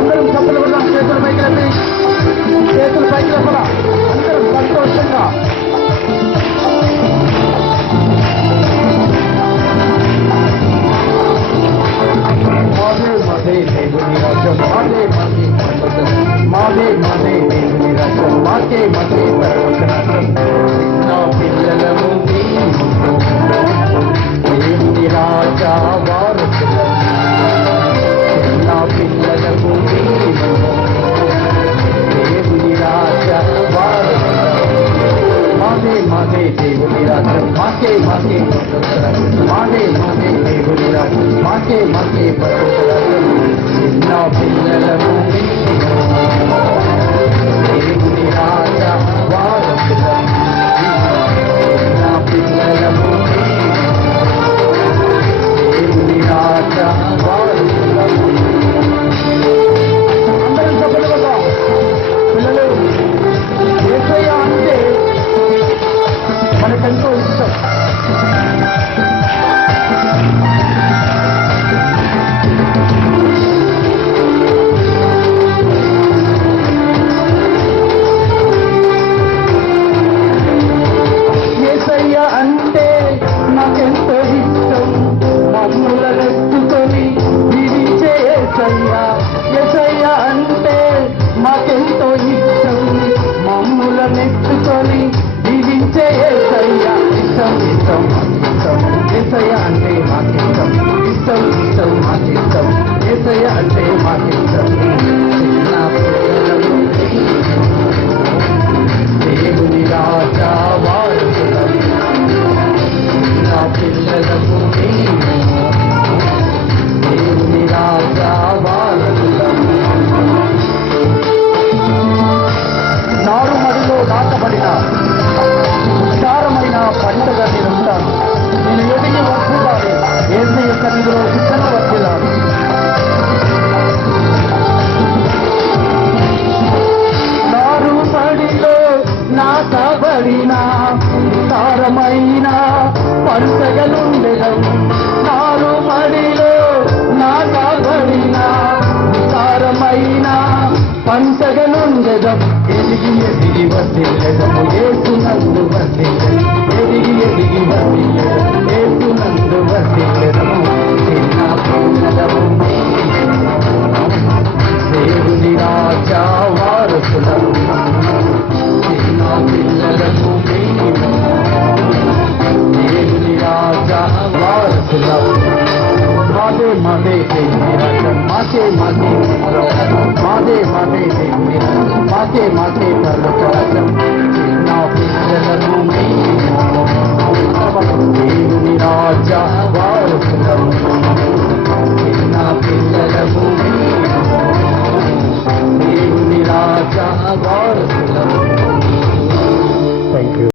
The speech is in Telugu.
అందరం చప్పలు కొడదాం. చేతులు పైకి లేపి, చేతులు పైకి లేపలా. అందరం సంతోషంగా మాదే దేవుని రాజ్యం, మాదే మాదే పర్వతం, మాదే మాదే దేవుని రాజ్యం, మాదే మాదే పర్వతం. నా పిల్లలము దేవుని రాజా వారసులం, నా పిల్లలము దేవుని రాజా వారసులం. మాదే మాదే దేవుని రాజ్యం, మాకే మాకే పర్వతం, మాదే మాదే దేవుని రాజ్యం, మాకే మాకే పర్వతం. నా పిల్లలము దేవుని రాజా వారసులం, నా పిల్లలము దేవుని రాజా వారసులం. అందరం సభలు కదా పిల్లలు. యేసయ్య అంటే మనకెంతో ఇష్టం. యేసయ్య అంటే నాకెంతో ఇష్టం. మమ్ములనెత్తుకొని విడిచే యేసయ్య. యేసయ్య అంటే మాకెంతో ఇష్టం. మమ్ములనెత్తుకొని విడిచే యేసయ్య. ఇష్టం ఇష్టం ఇష్టం యేసయ్య అంటే మాకిష్టం. ఇష్టం ఇష్టం మాకిష్టం యేసయ్య అంటే మాకిష్టం. నా పిల్లలను దేవుని రాజా వారసులం, నా పిల్లలకు దేవుని రాజా వారసులం. నారుమడిలో నాటబడిన విచారమైన పంటగా నేను ఉంటాను. నేను ఎదిగి వర్ధిల్లాలి, యేసయ్య సన్నిధిలో విత్తన వర్ధిల్లాలి. నారుమడిలో నాటబడిన విచారమైన పంటగలుండెదం. నారుమడిలో నాటబడిన విచారమైన పంటగలుండెదం. ఎదిగి ఎదిగి వర్ధిల్లెదము, యేసునందు వర్ధిల్లెదము. ఎదిగి ఎదిగి వర్ధిల్లెదము, యేసునందు వర్ధిల్లెదము. చిన్న పిల్లలము దేవుని రాజా వారసులం, చిన్న పిల్లలకు దేవుని రాజా వారసులం. మాదే మాదే దేవుని రాజ్యం, మాకే మాకే పర్వతం, మాదే మాదే దేవుని రాజ్యం, మాకే మాకే పర్వతం.